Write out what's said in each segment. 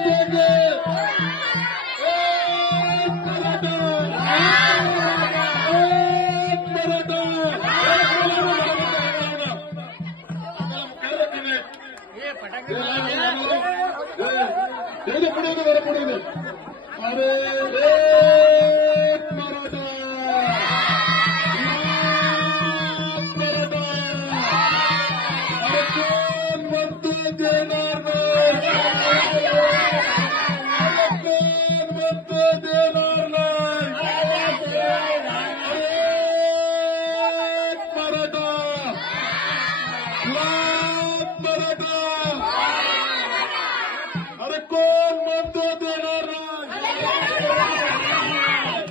जीतेंगे। अरे कोण म्हणतो देणार नाही,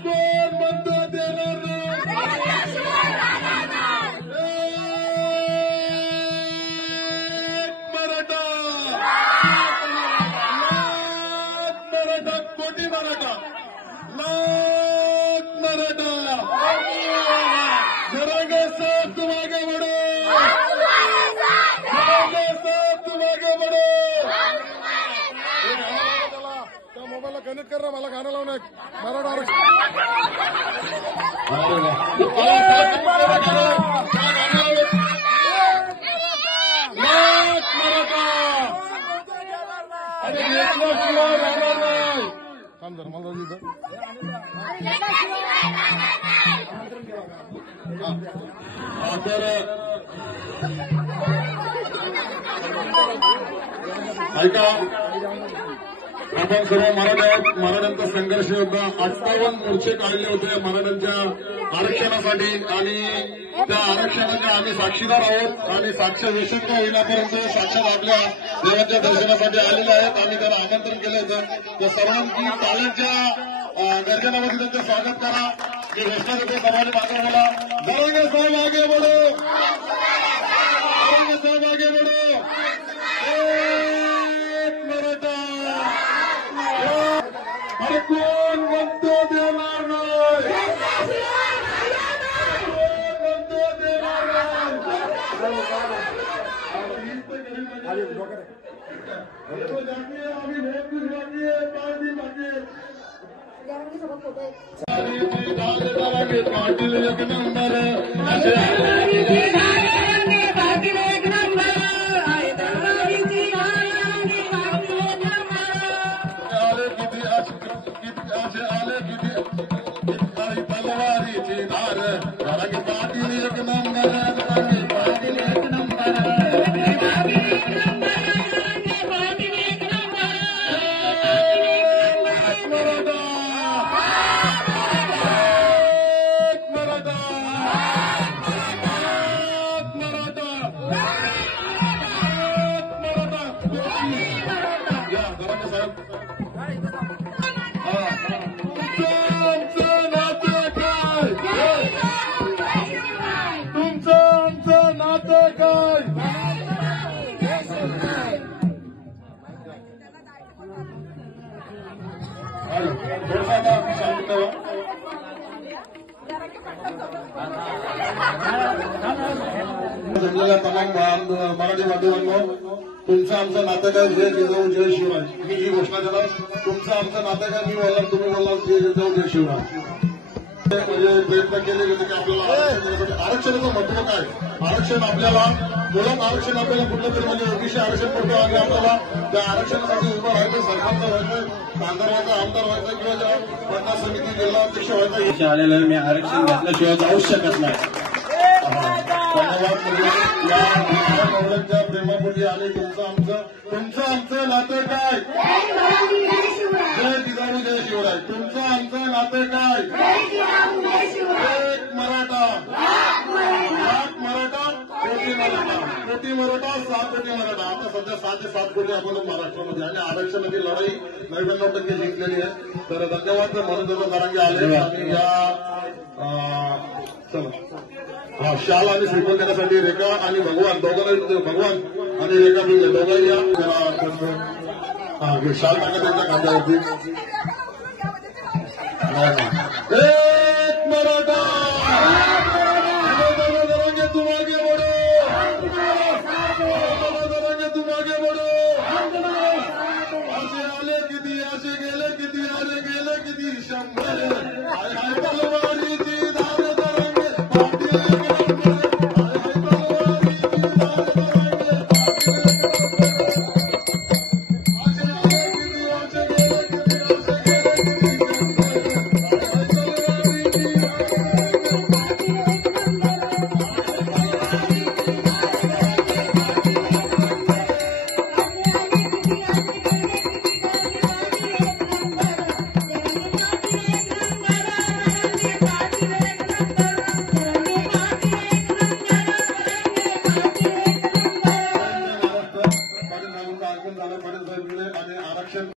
कोण म्हणतो देणार नाही। मराठा मराठा कोटी मराठा लाख मराठा जरांगे साहब तुम आगे बढ़ो, जरांगे साहब तुम आगे बढ़ो। मोबाईलला कनेक्ट कर ना, मला गाणं लावून मराठा आरक्षण तर ऐका, आपण सर्व मराठ्यांचा संघर्ष होता। 58 मोर्चे काढले होते मराठ्यांच्या आरक्षणासाठी आणि त्या आरक्षणाच्या आम्ही साक्षीदार आहोत आणि साक्ष विशुद्ध होईनापर्यंत साक्षात आपल्या देवाच्या दर्शनासाठी आलेले आहेत। आम्ही त्यांना आमंत्रण केलं होतं, त्या सर्वांची टाळ्यांच्या गर्जनामध्ये त्यांचं स्वागत करा। मी घोषणा देतो, सर्वांनी मागे बोला, जरांगे साहब आगे बढ़ो, जरांगे साहब आगे बढ़ो। अरे कोण म्हणतो देणार नाही, कोण म्हणतो देणार नाही। आम्ही बहुत कुछ बाकी है, पार्टी बाकी है। पाटील एक नंबर, तलवारीची धार जरांगे पाटील एक नंबर, जरांगे पाटील एक नंबर, जमलेल्या तमाम मराठी बांधवांनो, तुमचं आमचं नातं काय, जय जिजाऊ जय शिवराय। मी ही घोषणा देणार, तुमचं आमचं नातं काय, मी बोलणार तुम्ही बोलणार, जय जिजाऊ जय शिवराय। म्हणजे प्रयत्न केले गेले की आपल्याला आरक्षणाचं महत्व काय, आरक्षण आपल्याला मुलांना आरक्षण आपल्याला कुठलं तरी म्हणजे ओबीसी आरक्षण पडतो आणि आपल्याला त्या आरक्षणासाठी उभं राहायचं, सरपंच व्हायचं, खासदार व्हायचं, आमदार व्हायचं किंवा पंचायत समिती जिल्हा अध्यक्ष व्हायचं आलेलं मी आरक्षण घेतल्याशिवाय जाऊ शकत नाही। धन्यवाद। प्रेमापोटी आले तुमचं आमचं नातं काय, जय जिजाऊ जय शिवराय। तुमचं आमचं नातं काय, एक मराठा लाख मराठा कोटी मराठा, कोटी मराठा 6 कोटी मराठा। आता सध्या 6 ते 7 कोटी आपण महाराष्ट्रामध्ये आणि आरक्षणाची लढाई 99% जिंकलेली आहे। तर धन्यवाद म्हणून जरांगे आले आणि या चला हा शाल आणि श्रीफळ देण्यासाठी रेखा आणि भगवान दोघांना, भगवान आणि रेखा दोघांनी या शाल टाका त्यांच्या खांद्यावरती। एक मराठा जरांगे तुम आगे बढ़ो, जरांगे तुम आगे बढ़ो। असे आले किती 100 हाय हाय तलवारीची धार तरंगे पाटील एक नंबर हाय हाय तलवारीची धार तरंगे आरक्षण